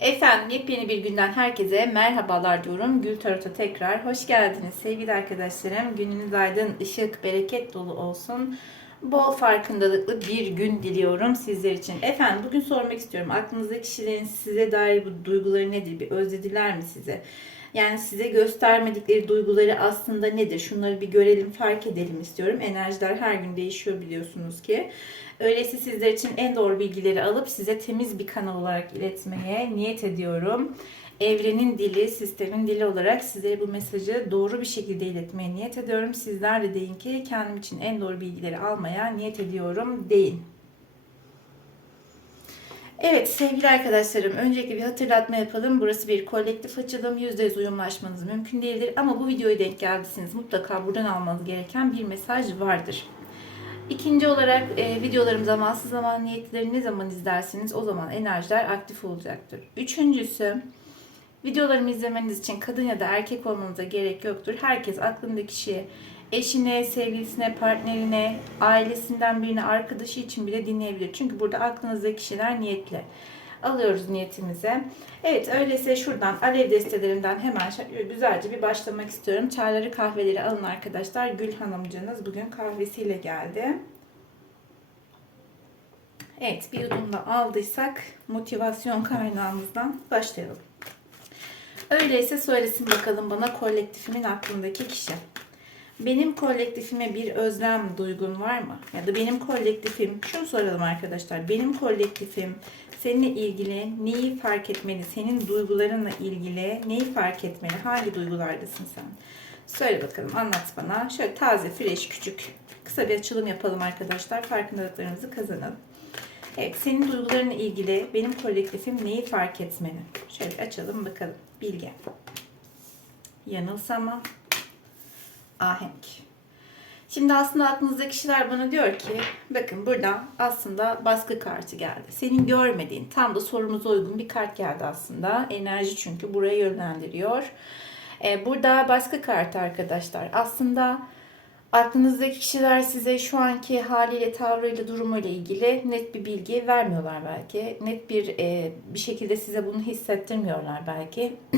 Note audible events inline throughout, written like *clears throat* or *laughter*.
Efendim yepyeni bir günden herkese merhabalar diyorum. Gül Tarot'a tekrar hoş geldiniz sevgili arkadaşlarım. Gününüz aydın, ışık, bereket dolu olsun. Bol farkındalıklı bir gün diliyorum sizler için. Efendim bugün sormak istiyorum. Aklınızdaki kişilerin size dair bu duyguları nedir? Bir özlediler mi size? Yani size göstermedikleri duyguları aslında nedir? Şunları bir görelim, fark edelim istiyorum. Enerjiler her gün değişiyor biliyorsunuz ki. Öyleyse sizler için en doğru bilgileri alıp size temiz bir kanal olarak iletmeye niyet ediyorum. Evrenin dili, sistemin dili olarak sizlere bu mesajı doğru bir şekilde iletmeye niyet ediyorum. Sizler de deyin ki kendim için en doğru bilgileri almaya niyet ediyorum deyin. Evet sevgili arkadaşlarım öncelikle bir hatırlatma yapalım. Burası bir kolektif açılım. %100 uyumlaşmanız mümkün değildir. Ama bu videoya denk geldiyseniz mutlaka buradan almanız gereken bir mesaj vardır. İkinci olarak e, videolarım zamansız zaman niyetleri ne zaman izlersiniz o zaman enerjiler aktif olacaktır. Üçüncüsü videolarımı izlemeniz için kadın ya da erkek olmanıza gerek yoktur. Herkes aklındaki kişiye eşine, sevgilisine, partnerine, ailesinden birine, arkadaşı için bile dinleyebilir. Çünkü burada aklınızdaki kişiler niyetli. Alıyoruz niyetimize. Evet öyleyse şuradan alev destelerinden hemen güzelce bir başlamak istiyorum. Çayları kahveleri alın arkadaşlar. Gül hanımcınız bugün kahvesiyle geldi. Evet bir yudum da aldıysak motivasyon kaynağımızdan başlayalım. Öyleyse söylesin bakalım bana kolektifimin aklındaki kişi. Benim kolektifime bir özlem duygun var mı? Ya da benim kolektifim, şunu soralım arkadaşlar. Benim kolektifim seninle ilgili neyi fark etmeli? Senin duygularınla ilgili neyi fark etmeli? Hangi duygulardasın sen? Söyle bakalım, anlat bana. Şöyle taze, fresh, küçük, kısa bir açılım yapalım arkadaşlar. Farkındalıklarımızı kazanalım. Evet, senin duygularınla ilgili benim kolektifim neyi fark etmeli? Şöyle açalım bakalım. Bilge. Yanılsama. Ahenk. Şimdi aslında aklınızdaki kişiler bana diyor ki bakın burada aslında baskı kartı geldi. Senin görmediğin tam da sorumuza uygun bir kart geldi aslında. Enerji çünkü buraya yönlendiriyor. Ee, burada baskı kartı arkadaşlar. Aslında aklınızdaki kişiler size şu anki haliyle, tavrıyla, durumuyla ilgili net bir bilgi vermiyorlar belki. Net bir e, bir şekilde size bunu hissettirmiyorlar belki. *clears throat*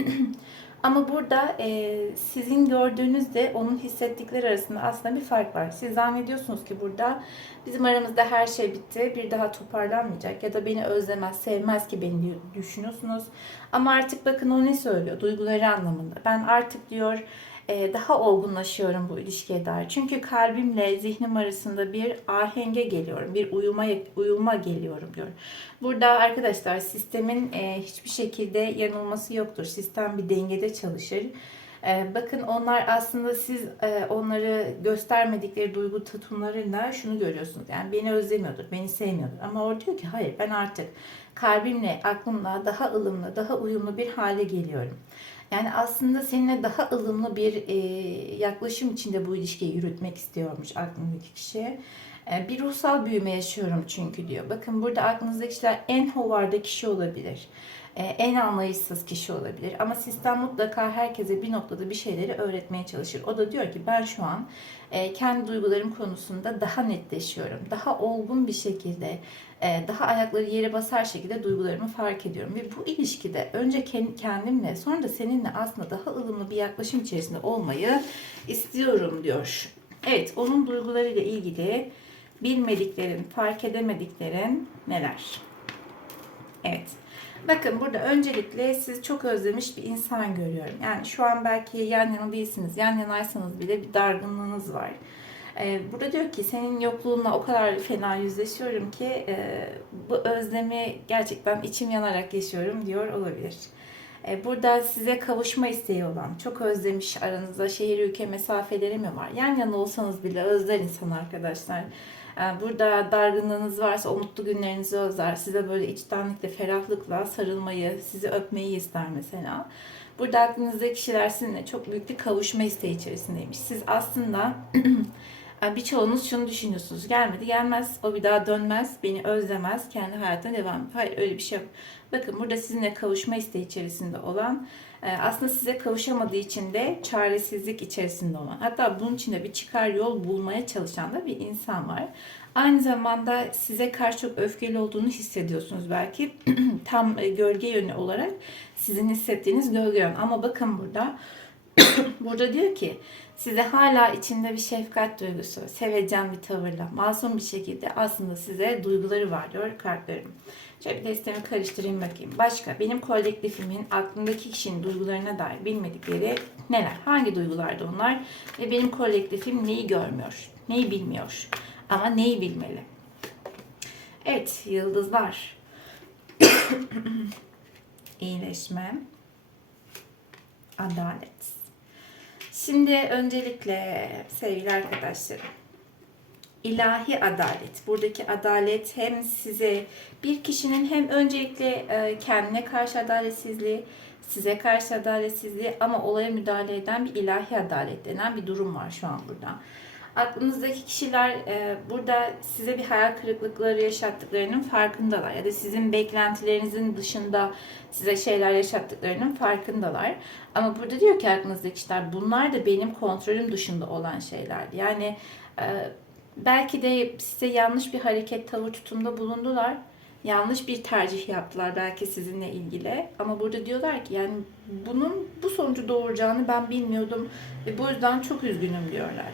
Ama burada e, sizin gördüğünüzde onun hissettikleri arasında aslında bir fark var. Siz zannediyorsunuz ki burada bizim aramızda her şey bitti, bir daha toparlanmayacak ya da beni özlemez, sevmez ki beni düşünüyorsunuz. Ama artık bakın o ne söylüyor, duyguları anlamında. Ben artık diyor daha olgunlaşıyorum bu ilişkiye dair. Çünkü kalbimle zihnim arasında bir ahenge geliyorum, bir uyuma uyuma geliyorum diyor. Burada arkadaşlar sistemin e, hiçbir şekilde yanılması yoktur. Sistem bir dengede çalışır. E, bakın onlar aslında siz onları göstermedikleri duygu tutumlarıyla şunu görüyorsunuz. Yani beni özlemiyordur, beni sevmiyordur. Ama o diyor ki hayır ben artık kalbimle, aklımla daha ılımlı, daha uyumlu bir hale geliyorum. Yani aslında seninle daha ılımlı bir e, yaklaşım içinde bu ilişkiyi yürütmek istiyormuş aklındaki kişi. E, bir ruhsal büyüme yaşıyorum çünkü diyor. Bakın burada aklınızdaki kişiler en hovarda kişi olabilir. E, en anlayışsız kişi olabilir. Ama sistem mutlaka herkese bir noktada bir şeyleri öğretmeye çalışır. O da diyor ki ben şu an e, kendi duygularım konusunda daha netleşiyorum. Daha olgun bir şekilde, daha ayakları yere basar şekilde duygularımı fark ediyorum. Ve bu ilişkide önce kendimle sonra da seninle aslında daha ılımlı bir yaklaşım içerisinde olmayı istiyorum diyor. Evet, onun duygularıyla ilgili bilmediklerin, fark edemediklerin neler? Evet. Bakın burada öncelikle siz çok özlemiş bir insan görüyorum. Yani şu an belki yan yana değilsiniz. Yan yanaysanız bile bir dargınlığınız var. Ee, burada diyor ki senin yokluğunla o kadar fena yüzleşiyorum ki e, bu özlemi gerçekten içim yanarak yaşıyorum diyor olabilir. Ee, burada size kavuşma isteği olan, çok özlemiş aranızda şehir ülke mesafeleri mi var? Yan yana olsanız bile özler insan arkadaşlar. Ee, burada dargınlığınız varsa o mutlu günlerinizi özler. Size böyle içtenlikle, ferahlıkla sarılmayı, sizi öpmeyi ister mesela. Burada aklınızdaki kişiler sizinle çok büyük bir kavuşma isteği içerisindeymiş. Siz aslında *clears throat* Birçoğunuz şunu düşünüyorsunuz. Gelmedi gelmez. O bir daha dönmez. Beni özlemez. Kendi hayatına devam. Hayır öyle bir şey yok. Bakın burada sizinle kavuşma isteği içerisinde olan e, aslında size kavuşamadığı için de çaresizlik içerisinde olan hatta bunun için de bir çıkar yol bulmaya çalışan da bir insan var. Aynı zamanda size karşı çok öfkeli olduğunu hissediyorsunuz belki. *clears throat* Tam e, gölge yönü olarak sizin hissettiğiniz gölge yönü. Ama bakın burada *clears throat* burada diyor ki size hala içinde bir şefkat duygusu, sevecen bir tavırla, masum bir şekilde aslında size duyguları var diyor kartlarım. Şöyle bir destemi karıştırayım bakayım. Başka benim kolektifimin aklındaki kişinin duygularına dair bilmedikleri neler? Hangi duygularda onlar? Ve benim kolektifim neyi görmüyor? Neyi bilmiyor? Ama neyi bilmeli? Evet, yıldızlar. *coughs* İyileşme. Adalet. Şimdi öncelikle sevgili arkadaşlarım ilahi adalet. Buradaki adalet hem size bir kişinin hem öncelikle e, kendine karşı adaletsizliği, size karşı adaletsizliği ama olaya müdahale eden bir ilahi adalet denen bir durum var şu an burada. Aklınızdaki kişiler e, burada size bir hayal kırıklıkları yaşattıklarının farkındalar ya da sizin beklentilerinizin dışında size şeyler yaşattıklarının farkındalar. Ama burada diyor ki aklınızdaki kişiler bunlar da benim kontrolüm dışında olan şeylerdi. Yani e, belki de size yanlış bir hareket, tavır, tutumda bulundular. Yanlış bir tercih yaptılar belki sizinle ilgili. Ama burada diyorlar ki yani bunun bu sonucu doğuracağını ben bilmiyordum ve bu yüzden çok üzgünüm diyorlar.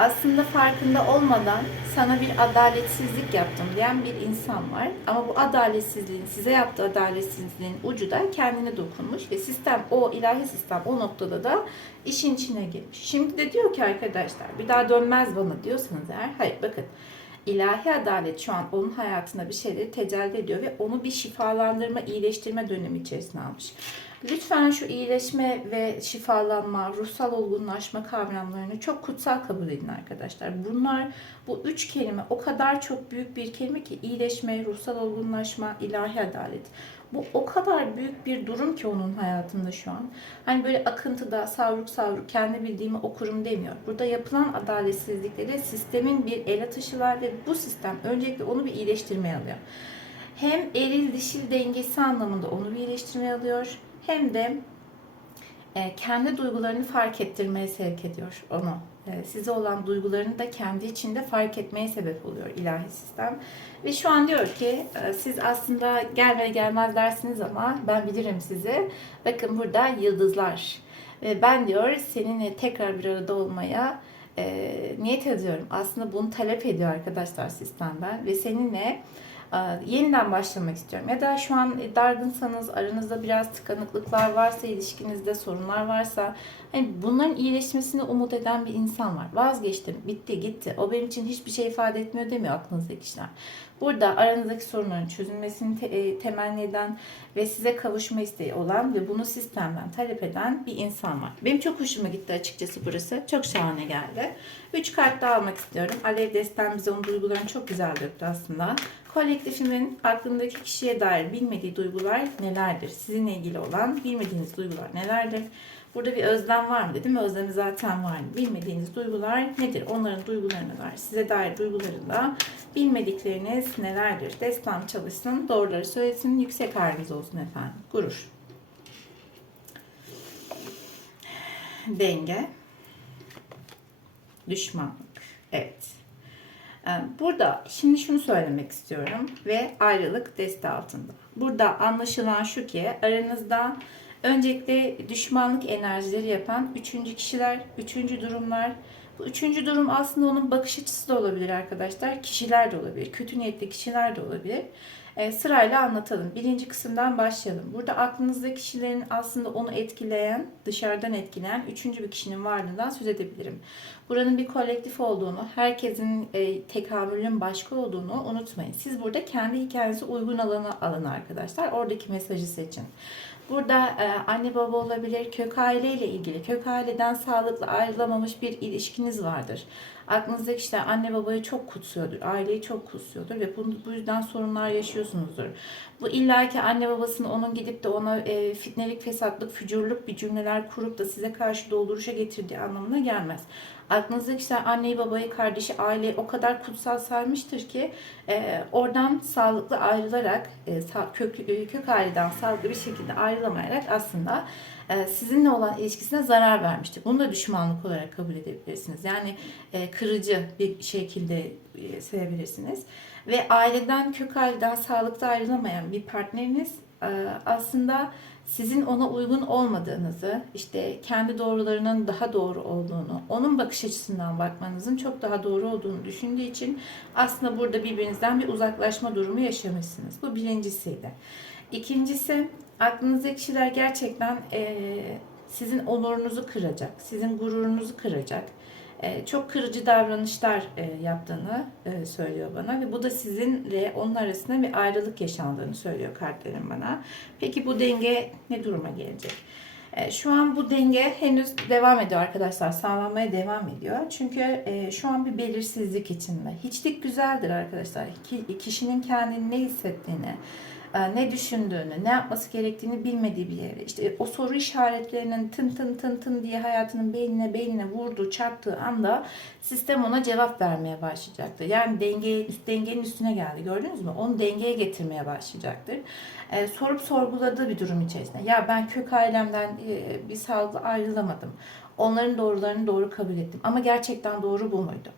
Aslında farkında olmadan sana bir adaletsizlik yaptım diyen bir insan var. Ama bu adaletsizliğin, size yaptığı adaletsizliğin ucu da kendine dokunmuş ve sistem, o ilahi sistem o noktada da işin içine girmiş. Şimdi de diyor ki arkadaşlar bir daha dönmez bana diyorsanız eğer, hayır bakın ilahi adalet şu an onun hayatında bir şeyleri tecelli ediyor ve onu bir şifalandırma, iyileştirme dönemi içerisine almış. Lütfen şu iyileşme ve şifalanma, ruhsal olgunlaşma kavramlarını çok kutsal kabul edin arkadaşlar. Bunlar bu üç kelime o kadar çok büyük bir kelime ki iyileşme, ruhsal olgunlaşma, ilahi adalet. Bu o kadar büyük bir durum ki onun hayatında şu an. Hani böyle akıntıda savruk savruk kendi bildiğimi okurum demiyor. Burada yapılan adaletsizlikleri sistemin bir el atışı var ve bu sistem öncelikle onu bir iyileştirmeye alıyor. Hem eril dişil dengesi anlamında onu bir iyileştirmeye alıyor hem de e, kendi duygularını fark ettirmeye sevk ediyor onu. E, size olan duygularını da kendi içinde fark etmeye sebep oluyor ilahi sistem. Ve şu an diyor ki e, siz aslında gelmeye gelmez dersiniz ama ben bilirim sizi. Bakın burada yıldızlar. Ve ben diyor seninle tekrar bir arada olmaya e, niyet ediyorum. Aslında bunu talep ediyor arkadaşlar sistemden. Ve seninle yeniden başlamak istiyorum. Ya da şu an dargınsanız, aranızda biraz tıkanıklıklar varsa, ilişkinizde sorunlar varsa hani bunların iyileşmesini umut eden bir insan var. Vazgeçtim, bitti, gitti. O benim için hiçbir şey ifade etmiyor demiyor aklınızdaki kişiler. Burada aranızdaki sorunların çözülmesini te- e, temenni eden ve size kavuşma isteği olan ve bunu sistemden talep eden bir insan var. Benim çok hoşuma gitti açıkçası burası. Çok şahane geldi. Üç kart daha almak istiyorum. Alev Desten bize onun duygularını çok güzel döktü aslında. Kolektifimin aklındaki kişiye dair bilmediği duygular nelerdir? Sizinle ilgili olan bilmediğiniz duygular nelerdir? Burada bir özlem var mı dedim. Özlemi zaten var. Bilmediğiniz duygular nedir? Onların duygularına dair, size dair duygularında bilmedikleriniz nelerdir? Destan çalışsın, doğruları söylesin, yüksek haliniz olsun efendim. Gurur. Denge. Düşmanlık. Evet. Ee, Burada şimdi şunu söylemek istiyorum ve ayrılık deste altında. Burada anlaşılan şu ki aranızda öncelikle düşmanlık enerjileri yapan üçüncü kişiler, üçüncü durumlar. Bu üçüncü durum aslında onun bakış açısı da olabilir arkadaşlar. Kişiler de olabilir. Kötü niyetli kişiler de olabilir. Ee, sırayla anlatalım. Birinci kısımdan başlayalım. Burada aklınızda kişilerin aslında onu etkileyen, dışarıdan etkileyen üçüncü bir kişinin varlığından söz edebilirim. Buranın bir kolektif olduğunu, herkesin e, tekamülün başka olduğunu unutmayın. Siz burada kendi hikayenize uygun alanı alın arkadaşlar. Oradaki mesajı seçin. Burada e, anne baba olabilir, kök aileyle ilgili, kök aileden sağlıklı ayrılamamış bir ilişkiniz vardır. Aklınızdaki kişiler anne babayı çok kutsuyordur, aileyi çok kutsuyordur ve bu, bu yüzden sorunlar yaşıyorsunuzdur. Bu illaki anne babasının onun gidip de ona e, fitnelik, fesatlık, fücurluk bir cümleler kurup da size karşı dolduruşa getirdiği anlamına gelmez. Aklınızdaki kişiler anneyi, babayı, kardeşi, aileyi o kadar kutsal saymıştır ki e, oradan sağlıklı ayrılarak, e, kök, e, kök aileden sağlıklı bir şekilde ayrılamayarak aslında e, sizinle olan ilişkisine zarar vermiştir. Bunu da düşmanlık olarak kabul edebilirsiniz. Yani e, kırıcı bir şekilde e, sevebilirsiniz. Ve aileden, kök aileden sağlıklı ayrılamayan bir partneriniz e, aslında sizin ona uygun olmadığınızı, işte kendi doğrularının daha doğru olduğunu, onun bakış açısından bakmanızın çok daha doğru olduğunu düşündüğü için aslında burada birbirinizden bir uzaklaşma durumu yaşamışsınız. Bu birincisiydi. İkincisi, aklınızdaki kişiler gerçekten eee, sizin onurunuzu kıracak, sizin gururunuzu kıracak. Eee, çok kırıcı davranışlar eee, yaptığını eee, söylüyor bana ve bu da sizinle onun arasında bir ayrılık yaşandığını söylüyor kartlarım bana. Peki bu denge ne duruma gelecek? E, Şu an bu denge henüz devam ediyor arkadaşlar. Sağlanmaya devam ediyor. Çünkü e, şu an bir belirsizlik içinde. Hiçlik güzeldir arkadaşlar. Ki- Kişinin kendini ne hissettiğini, e, ne düşündüğünü, ne yapması gerektiğini bilmediği bir yere. İşte o soru işaretlerinin tın tın tın tın diye hayatının beynine beynine vurduğu, çarptığı anda sistem ona cevap vermeye başlayacaktır. Yani denge, dengenin üstüne geldi gördünüz mü? Onu dengeye getirmeye başlayacaktır. E, sorup sorguladığı bir durum içerisinde. Ya ben kök ailemden e, bir sağlıklı ayrılamadım. Onların doğrularını doğru kabul ettim. Ama gerçekten doğru bu muydu?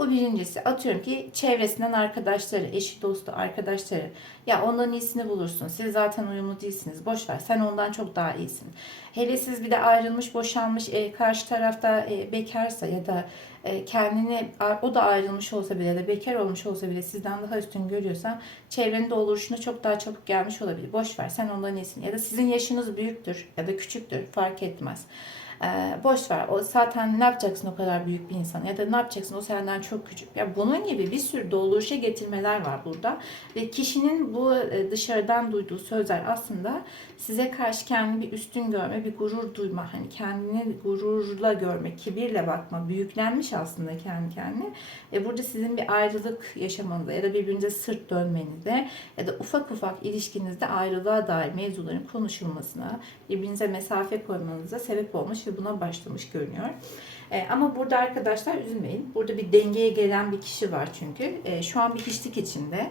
Bu birincisi. Atıyorum ki çevresinden arkadaşları, eşi, dostu, arkadaşları. Ya ondan iyisini bulursun. Siz zaten uyumlu değilsiniz. Boş ver. Sen ondan çok daha iyisin. Hele siz bir de ayrılmış, boşanmış, e, karşı tarafta e, bekarsa ya da e, kendini o da ayrılmış olsa bile de bekar olmuş olsa bile sizden daha üstün görüyorsa çevrenin de oluşuna çok daha çabuk gelmiş olabilir. Boş ver sen ondan iyisin. Ya da sizin yaşınız büyüktür ya da küçüktür fark etmez. Ee, boş ver. O zaten ne yapacaksın o kadar büyük bir insan ya da ne yapacaksın o senden çok küçük. Ya bunun gibi bir sürü doluşa getirmeler var burada ve kişinin bu e, dışarıdan duyduğu sözler aslında size karşı kendini bir üstün görme, bir gurur duyma, hani kendini gururla görme, kibirle bakma, büyüklenmiş aslında kendi kendine. Ve burada sizin bir ayrılık yaşamanıza ya da birbirinize sırt dönmenize ya da ufak ufak ilişkinizde ayrılığa dair mevzuların konuşulmasına, birbirinize mesafe koymanıza sebep olmuş ve buna başlamış görünüyor. E, ama burada arkadaşlar üzülmeyin. Burada bir dengeye gelen bir kişi var çünkü. E, şu an bir hiçlik içinde.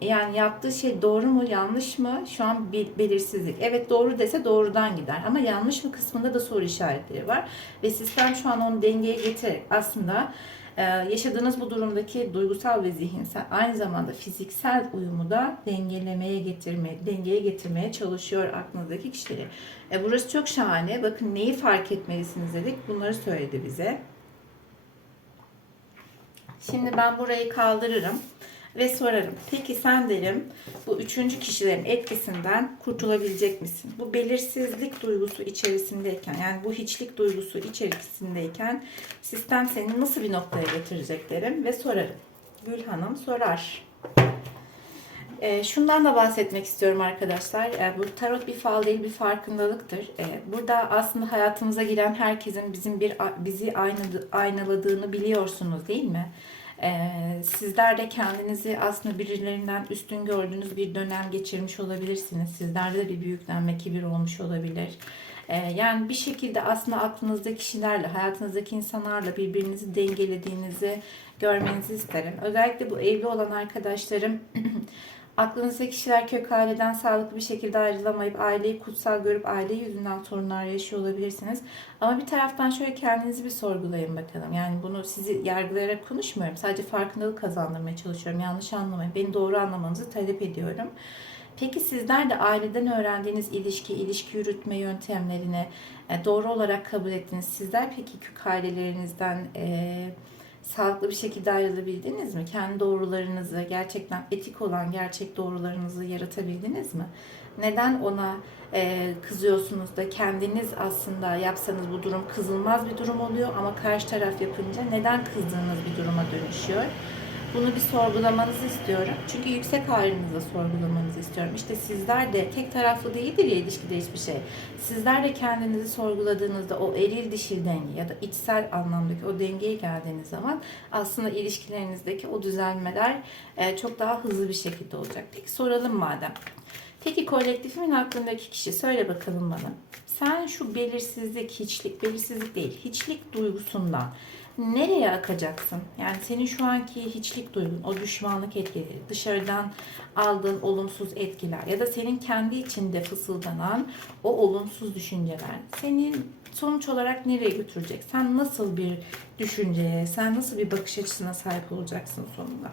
Yani yaptığı şey doğru mu yanlış mı şu an bir belirsizlik. Evet doğru dese doğrudan gider ama yanlış mı kısmında da soru işaretleri var. Ve sistem şu an onu dengeye getirerek aslında ee, yaşadığınız bu durumdaki duygusal ve zihinsel aynı zamanda fiziksel uyumu da dengelemeye getirmeye, dengeye getirmeye çalışıyor aklınızdaki kişileri. E, burası çok şahane. Bakın neyi fark etmelisiniz dedik. Bunları söyledi bize. Şimdi ben burayı kaldırırım ve sorarım. Peki sen derim bu üçüncü kişilerin etkisinden kurtulabilecek misin? Bu belirsizlik duygusu içerisindeyken yani bu hiçlik duygusu içerisindeyken sistem seni nasıl bir noktaya getirecek derim ve sorarım. Gül Hanım sorar. E, şundan da bahsetmek istiyorum arkadaşlar. E, bu tarot bir fal değil bir farkındalıktır. E, burada aslında hayatımıza giren herkesin bizim bir bizi aynalı, aynaladığını biliyorsunuz değil mi? Ee, sizler de kendinizi aslında birilerinden üstün gördüğünüz bir dönem geçirmiş olabilirsiniz. Sizlerde de bir büyüklenme, kibir olmuş olabilir. Ee, yani bir şekilde aslında aklınızdaki kişilerle, hayatınızdaki insanlarla birbirinizi dengelediğinizi görmenizi isterim. Özellikle bu evli olan arkadaşlarım *clears throat* Aklınızdaki kişiler kök aileden sağlıklı bir şekilde ayrılamayıp aileyi kutsal görüp aile yüzünden sorunlar yaşıyor olabilirsiniz. Ama bir taraftan şöyle kendinizi bir sorgulayın bakalım. Yani bunu sizi yargılayarak konuşmuyorum. Sadece farkındalık kazandırmaya çalışıyorum. Yanlış anlamayın. Beni doğru anlamanızı talep ediyorum. Peki sizler de aileden öğrendiğiniz ilişki, ilişki yürütme yöntemlerini e, doğru olarak kabul ettiniz. Sizler peki kök ailelerinizden e, sağlıklı bir şekilde ayrılabildiniz mi? Kendi doğrularınızı, gerçekten etik olan gerçek doğrularınızı yaratabildiniz mi? Neden ona e, kızıyorsunuz da kendiniz aslında yapsanız bu durum kızılmaz bir durum oluyor ama karşı taraf yapınca neden kızdığınız bir duruma dönüşüyor? Bunu bir sorgulamanızı istiyorum. Çünkü yüksek halinizde sorgulamanızı istiyorum. İşte sizler de tek taraflı değildir ya ilişkide hiçbir şey. Sizler de kendinizi sorguladığınızda o eril dişil denge ya da içsel anlamdaki o dengeye geldiğiniz zaman aslında ilişkilerinizdeki o düzelmeler e, çok daha hızlı bir şekilde olacak. Peki soralım madem. Peki kolektifimin aklındaki kişi söyle bakalım bana. Sen şu belirsizlik, hiçlik, belirsizlik değil, hiçlik duygusundan nereye akacaksın? Yani senin şu anki hiçlik duygun, o düşmanlık etkileri, dışarıdan aldığın olumsuz etkiler ya da senin kendi içinde fısıldanan o olumsuz düşünceler senin sonuç olarak nereye götürecek? Sen nasıl bir düşünceye, sen nasıl bir bakış açısına sahip olacaksın sonunda?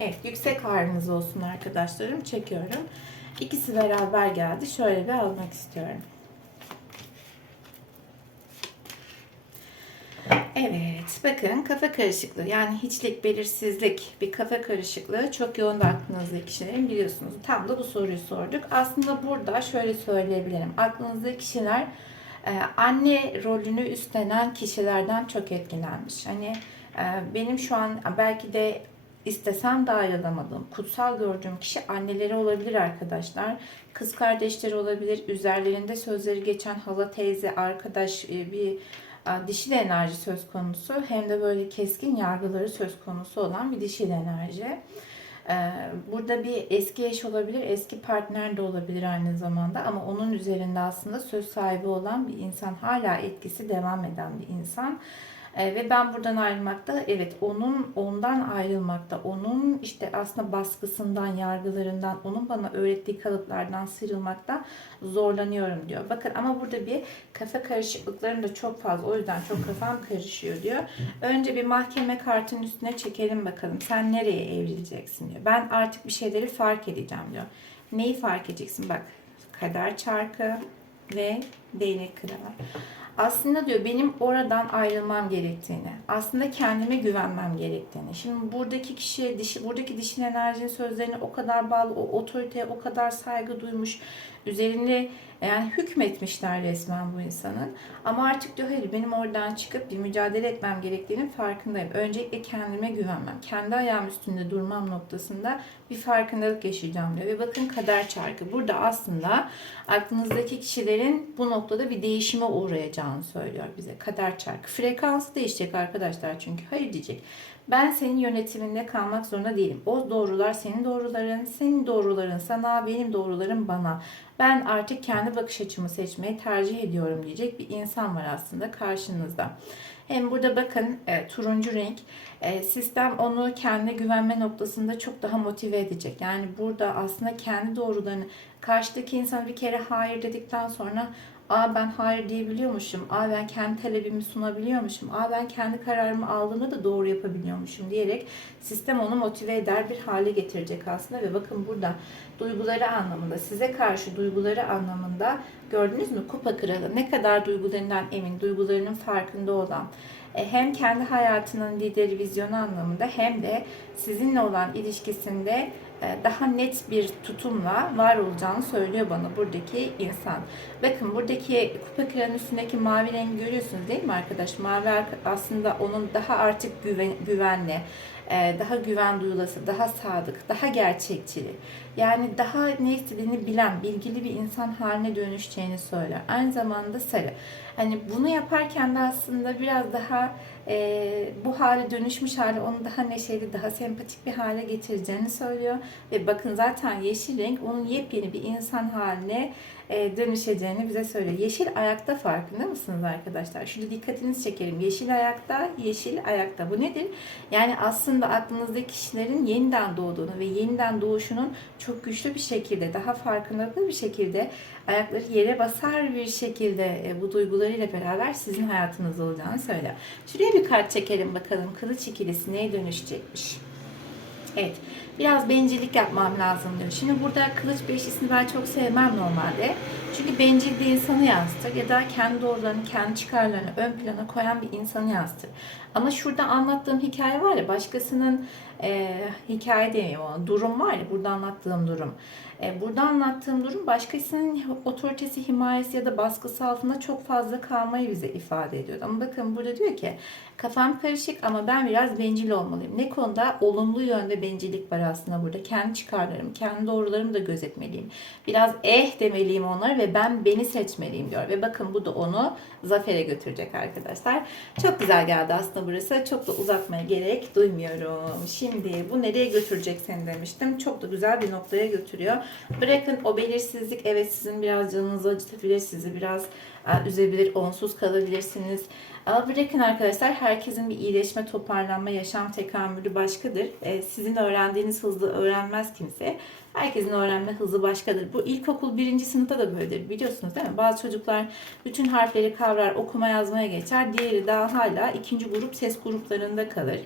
Evet, yüksek ağrınız olsun arkadaşlarım. Çekiyorum. İkisi beraber geldi. Şöyle bir almak istiyorum. Evet, bakın kafa karışıklığı yani hiçlik, belirsizlik, bir kafa karışıklığı çok yoğun da aklınızdaki kişilerin biliyorsunuz. Tam da bu soruyu sorduk. Aslında burada şöyle söyleyebilirim. Aklınızdaki kişiler e, anne rolünü üstlenen kişilerden çok etkilenmiş. Hani e, benim şu an belki de istesem de ayrılamadığım, kutsal gördüğüm kişi anneleri olabilir arkadaşlar. Kız kardeşleri olabilir. Üzerlerinde sözleri geçen hala teyze, arkadaş, e, bir dişil enerji söz konusu. Hem de böyle keskin yargıları söz konusu olan bir dişil enerji. E, Burada bir eski eş olabilir, eski partner de olabilir aynı zamanda ama onun üzerinde aslında söz sahibi olan bir insan, hala etkisi devam eden bir insan. E, ve ben buradan ayrılmakta, evet onun ondan ayrılmakta, onun işte aslında baskısından, yargılarından, onun bana öğrettiği kalıplardan sıyrılmakta zorlanıyorum diyor. Bakın ama burada bir kafa karışıklıklarım da çok fazla. O yüzden çok kafam karışıyor diyor. Önce bir mahkeme kartının üstüne çekelim bakalım. Sen nereye evrileceksin diyor. Ben artık bir şeyleri fark edeceğim diyor. Neyi fark edeceksin? Bak kader çarkı ve değnek kralı. Aslında diyor benim oradan ayrılmam gerektiğini, aslında kendime güvenmem gerektiğini. Şimdi buradaki kişi, dişi, buradaki dişin enerjinin sözlerine o kadar bağlı, o otoriteye o kadar saygı duymuş, üzerine yani hükmetmişler resmen bu insanın. Ama artık diyor hayır benim oradan çıkıp bir mücadele etmem gerektiğinin farkındayım. Öncelikle kendime güvenmem, kendi ayağım üstünde durmam noktasında bir farkındalık yaşayacağım diyor. Ve bakın kader çarkı. Burada aslında aklınızdaki kişilerin bu noktada bir değişime uğrayacağını söylüyor bize. Kader çarkı. Frekansı değişecek arkadaşlar çünkü. Hayır diyecek. Ben senin yönetiminde kalmak zorunda değilim. O doğrular senin doğruların, senin doğruların sana, benim doğrularım bana. Ben artık kendi bakış açımı seçmeyi tercih ediyorum diyecek bir insan var aslında karşınızda. Hem burada bakın e, turuncu renk e, sistem onu kendi güvenme noktasında çok daha motive edecek. Yani burada aslında kendi doğrularını karşıdaki insan bir kere hayır dedikten sonra Aa ben hayır diyebiliyormuşum. Aa ben kendi talebimi sunabiliyormuşum. Aa ben kendi kararımı aldığımda da doğru yapabiliyormuşum diyerek sistem onu motive eder bir hale getirecek aslında ve bakın burada duyguları anlamında size karşı duyguları anlamında gördünüz mü kupa kralı ne kadar duygularından emin duygularının farkında olan e, hem kendi hayatının lideri vizyonu anlamında hem de sizinle olan ilişkisinde daha net bir tutumla var olacağını söylüyor bana buradaki insan. Bakın buradaki kupa kıranın üstündeki mavi rengi görüyorsunuz değil mi arkadaş? Mavi aslında onun daha artık güven, güvenli, e, daha güven duyulası, daha sadık, daha gerçekçili. Yani daha ne istediğini bilen, bilgili bir insan haline dönüşeceğini söyler. Aynı zamanda sarı. Hani bunu yaparken de aslında biraz daha e, bu hale dönüşmüş hali onu daha neşeli, daha sempatik bir hale getireceğini söylüyor. Ve bakın zaten yeşil renk onun yepyeni bir insan haline e, dönüşeceğini bize söylüyor. Yeşil ayakta farkında mısınız arkadaşlar? Şurada dikkatinizi çekelim. Yeşil ayakta, yeşil ayakta. Bu nedir? Yani aslında aklınızdaki kişilerin yeniden doğduğunu ve yeniden doğuşunun çok güçlü bir şekilde, daha farkındalıklı bir şekilde ayakları yere basar bir şekilde e, bu duygularıyla beraber sizin hayatınızda olacağını söyler. Şuraya bir kart çekelim bakalım. Kılıç ikilisi neye dönüşecekmiş? Evet. Biraz bencillik yapmam lazım diyor. Şimdi burada kılıç beşlisini ben çok sevmem normalde. Çünkü bencil bir insanı yansıtır ya da kendi doğrularını, kendi çıkarlarını ön plana koyan bir insanı yansıtır. Ama şurada anlattığım hikaye var ya başkasının e, hikaye demeyeyim ona durum var ya burada anlattığım durum. E, burada anlattığım durum başkasının otoritesi, himayesi ya da baskısı altında çok fazla kalmayı bize ifade ediyor. Ama bakın burada diyor ki kafam karışık ama ben biraz bencil olmalıyım. Ne konuda? Olumlu yönde bencillik var aslında burada. Kendi çıkarlarım, kendi doğrularımı da gözetmeliyim. Biraz eh demeliyim onlara ve ben beni seçmeliyim diyor. Ve bakın bu da onu zafere götürecek arkadaşlar. Çok güzel geldi aslında burası. Çok da uzatmaya gerek duymuyorum. Şimdi bu nereye götürecek seni demiştim. Çok da güzel bir noktaya götürüyor. Bırakın o belirsizlik evet sizin biraz canınızı acıtabilir, sizi biraz e, üzebilir, onsuz kalabilirsiniz. Ama bırakın arkadaşlar herkesin bir iyileşme, toparlanma, yaşam tekamülü başkadır. E, Sizin öğrendiğiniz hızlı öğrenmez kimse. Herkesin öğrenme hızı başkadır. Bu ilkokul birinci sınıfta da böyledir biliyorsunuz değil mi? Bazı çocuklar bütün harfleri kavrar, okuma yazmaya geçer. Diğeri daha hala ikinci grup ses gruplarında kalır.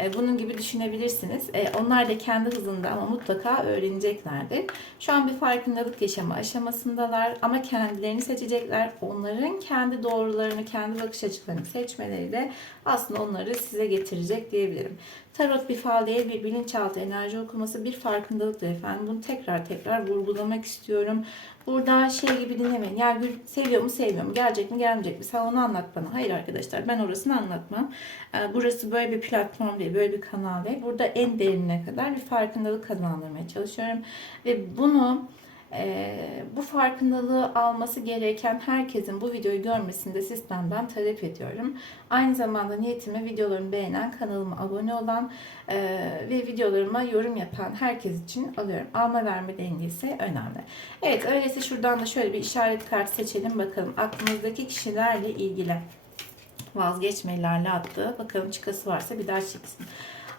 E, Bunun gibi düşünebilirsiniz. E, Onlar da kendi hızında ama mutlaka öğreneceklerdir. Şu an bir farkındalık yaşama aşamasındalar ama kendilerini seçecekler. Onların kendi doğrularını, kendi bakış açılarını seçmeleri de aslında onları size getirecek diyebilirim. Tarot bir fal değil, bir bilinçaltı enerji okuması, bir farkındalıktır efendim. Bunu tekrar tekrar vurgulamak istiyorum. Burada şey gibi dinlemeyin. Ya Gül seviyor mu sevmiyor mu? Gelecek mi gelmeyecek mi? Sen onu anlat bana. Hayır arkadaşlar ben orasını anlatmam. Ee, Burası böyle bir platform değil, böyle bir kanal değil. Burada en derinine kadar bir farkındalık kazandırmaya çalışıyorum. Ve bunu e, bu farkındalığı alması gereken herkesin bu videoyu görmesini de sistemden talep ediyorum. Aynı zamanda niyetimi videolarımı beğenen, kanalıma abone olan e, ve videolarıma yorum yapan herkes için alıyorum. Alma verme dengesi önemli. Evet öyleyse şuradan da şöyle bir işaret kartı seçelim bakalım. Aklınızdaki kişilerle ilgili vazgeçmelerle attı. Bakalım çıkası varsa bir daha çıksın.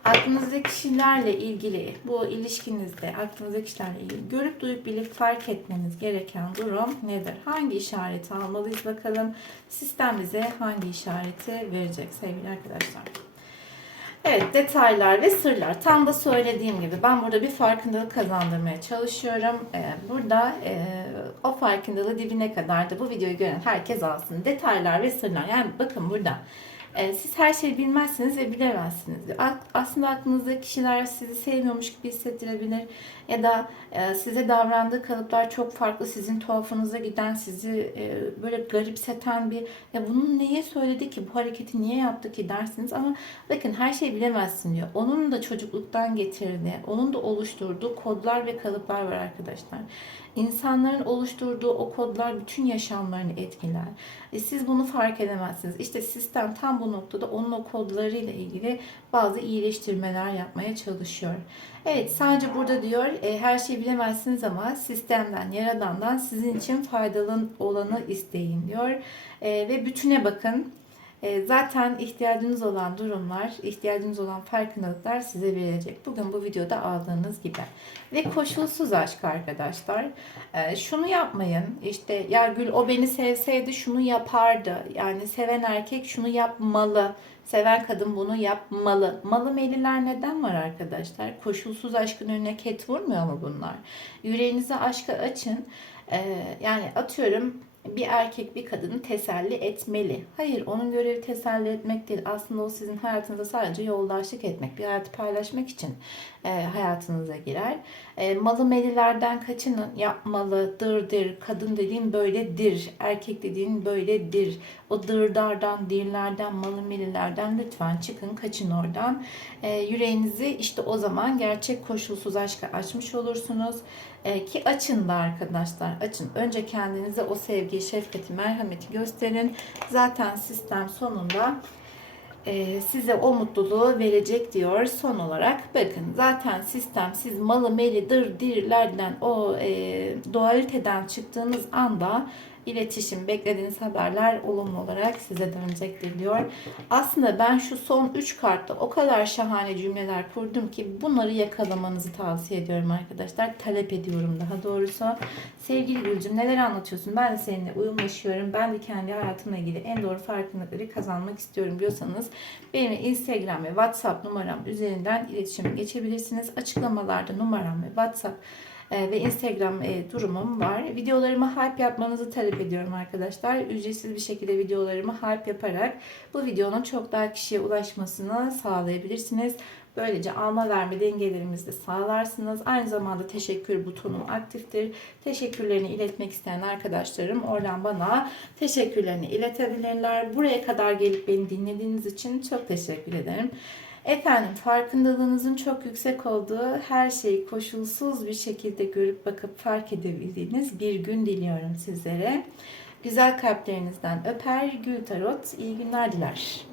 Aklınızdaki kişilerle ilgili bu ilişkinizde aklınızdaki kişilerle ilgili görüp duyup bilip fark etmeniz gereken durum nedir? Hangi işareti almalıyız bakalım? Sistem bize hangi işareti verecek sevgili arkadaşlar? Evet detaylar ve sırlar. Tam da söylediğim gibi ben burada bir farkındalık kazandırmaya çalışıyorum. Ee, burada e, o farkındalığı dibine kadar da bu videoyu gören herkes alsın. Detaylar ve sırlar. Yani bakın burada siz her şeyi bilmezsiniz ve bilemezsiniz. Aslında aklınızdaki kişiler sizi sevmiyormuş gibi hissettirebilir. Ya da e, size davrandığı kalıplar çok farklı. Sizin tuhafınıza giden, sizi e, böyle garipseten bir ya bunu neye söyledi ki, bu hareketi niye yaptı ki dersiniz. Ama bakın her şeyi bilemezsin diyor. Onun da çocukluktan getirdiği, onun da oluşturduğu kodlar ve kalıplar var arkadaşlar. İnsanların oluşturduğu o kodlar bütün yaşamlarını etkiler. E, siz bunu fark edemezsiniz. İşte sistem tam bu noktada onun o kodlarıyla ilgili bazı iyileştirmeler yapmaya çalışıyor. Evet sadece burada diyor e, her şeyi bilemezsiniz ama sistemden, yaradandan sizin için faydalı olanı isteyin diyor. E, ve bütüne bakın. E, zaten ihtiyacınız olan durumlar, ihtiyacınız olan farkındalıklar size verilecek. Bugün bu videoda aldığınız gibi. Ve koşulsuz aşk arkadaşlar. E, şunu yapmayın. İşte ya Gül o beni sevseydi şunu yapardı. Yani seven erkek şunu yapmalı. Seven kadın bunu yapmalı. Malı meliler neden var arkadaşlar? Koşulsuz aşkın önüne ket vurmuyor mu bunlar? Yüreğinizi aşka açın. E, yani atıyorum bir erkek bir kadını teselli etmeli. Hayır onun görevi teselli etmek değil. Aslında o sizin hayatınıza sadece yoldaşlık etmek, bir hayatı paylaşmak için e, hayatınıza girer. E, malı melilerden kaçının. Yapmalı, dırdır, kadın dediğin böyledir, erkek dediğin böyledir. O dırdardan, dirlerden, malı melilerden lütfen çıkın, kaçın oradan. E, yüreğinizi işte o zaman gerçek koşulsuz aşka açmış olursunuz. E, ki açın da arkadaşlar açın. Önce kendinize o sevgiyi, şefkati, merhameti gösterin. Zaten sistem sonunda size o mutluluğu verecek diyor. Son olarak bakın zaten sistem siz malı meli dır dirlerden o e, dualiteden çıktığınız anda iletişim, beklediğiniz haberler olumlu olarak size dönecektir diyor. Aslında ben şu son 3 kartta o kadar şahane cümleler kurdum ki bunları yakalamanızı tavsiye ediyorum arkadaşlar. Talep ediyorum daha doğrusu. Sevgili Gülcüm neler anlatıyorsun? Ben de seninle uyum yaşıyorum. Ben de kendi hayatımla ilgili en doğru farkındalıkları kazanmak istiyorum diyorsanız benim Instagram ve WhatsApp numaram üzerinden iletişime geçebilirsiniz. Açıklamalarda numaram ve WhatsApp e, ve Instagram e, durumum var. Videolarımı hype yapmanızı talep ediyorum arkadaşlar. Ücretsiz bir şekilde videolarımı hype yaparak bu videonun çok daha kişiye ulaşmasını sağlayabilirsiniz. Böylece alma verme dengelerimizi de sağlarsınız. Aynı zamanda teşekkür butonum aktiftir. Teşekkürlerini iletmek isteyen arkadaşlarım oradan bana teşekkürlerini iletebilirler. Buraya kadar gelip beni dinlediğiniz için çok teşekkür ederim. Efendim farkındalığınızın çok yüksek olduğu her şeyi koşulsuz bir şekilde görüp bakıp fark edebildiğiniz bir gün diliyorum sizlere. Güzel kalplerinizden öper Gül Tarot. İyi günler diler.